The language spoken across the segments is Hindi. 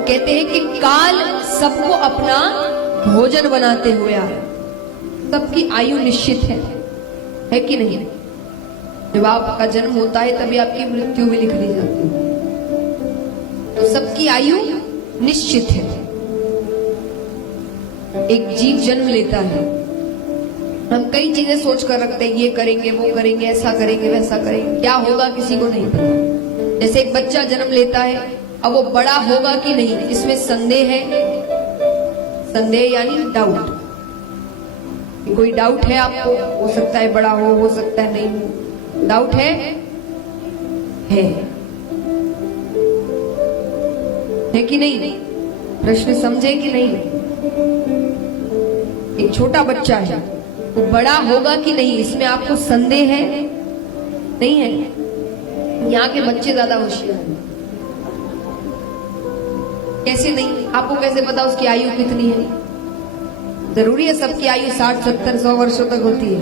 कहते हैं कि काल सबको अपना भोजन बनाते हुए आया। सबकी आयु निश्चित है कि नहीं? जब आपका जन्म होता है तभी आपकी मृत्यु भी लिख दी जाती है। तो सबकी आयु निश्चित है। एक जीव जन्म लेता है, हम कई चीजें सोच कर रखते हैं, ये करेंगे वो करेंगे, ऐसा करेंगे वैसा करेंगे, क्या होगा किसी को नहीं पता। जैसे एक बच्चा जन्म लेता है, अब वो बड़ा होगा कि नहीं इसमें संदेह है। संदेह यानी डाउट। कोई डाउट है आपको? हो सकता है बड़ा हो सकता है नहीं हो। डाउट है कि नहीं? प्रश्न समझे कि नहीं? एक छोटा बच्चा है, वो बड़ा होगा कि नहीं इसमें आपको संदेह है? नहीं है? यहाँ के बच्चे ज्यादा होशियार हैं। कैसे नहीं? आपको कैसे पता उसकी आयु कितनी है? जरूरी है सबकी आयु 60, 70, 100 वर्षों तक होती है?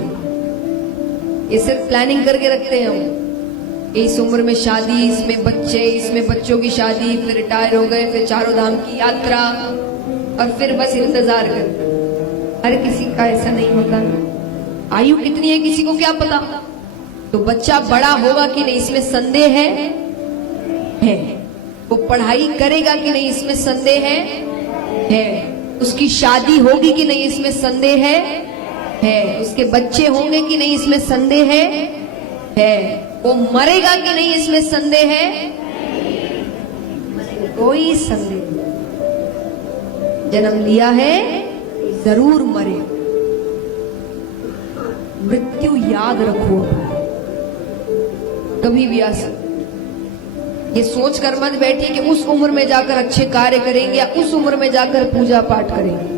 ये सिर्फ प्लानिंग करके रखते हैं हम। इस उम्र में शादी, इसमें बच्चे, इसमें बच्चों की शादी, फिर रिटायर हो गए, फिर चारों धाम की यात्रा, और फिर बस इंतजार कर। हर किसी का ऐसा नहीं होता ना। आयु कितनी है किसी को क्या पता? तो बच्चा बड़ा होगा कि नहीं इसमें संदेह है। वो पढ़ाई करेगा कि नहीं इसमें संदेह है। उसकी शादी होगी कि नहीं इसमें संदेह है। उसके बच्चे होंगे कि नहीं इसमें संदेह है। वो मरेगा कि नहीं इसमें संदेह है? कोई संदेह नहीं। जन्म लिया है जरूर मरे। मृत्यु याद रखो, कभी भी आ सकती। ये सोच कर मत बैठिए कि उस उम्र में जाकर अच्छे कार्य करेंगे या उस उम्र में जाकर पूजा पाठ करेंगे।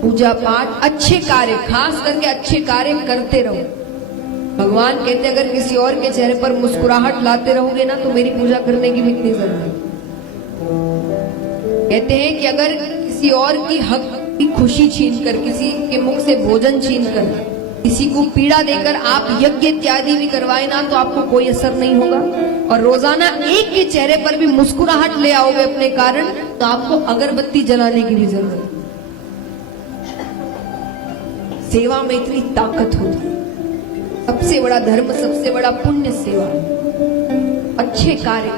पूजा पाठ, अच्छे कार्य, खास करके अच्छे कार्य करते रहो। भगवान कहते हैं अगर किसी और के चेहरे पर मुस्कुराहट लाते रहोगे ना तो मेरी पूजा करने की भी इतनी जरूरत है। कहते हैं कि अगर किसी और की हक की खुशी छीनकर, किसी के मुख से भोजन छीनकर, किसी को पीड़ा देकर आप यज्ञ इत्यादि भी करवाए ना तो आपको कोई असर नहीं होगा। और रोजाना एक के चेहरे पर भी मुस्कुराहट ले आओगे अपने कारण तो आपको अगरबत्ती जलाने की भी जरूरत है। सेवा में इतनी ताकत होती है। सबसे बड़ा धर्म, सबसे बड़ा पुण्य सेवा। अच्छे कार्य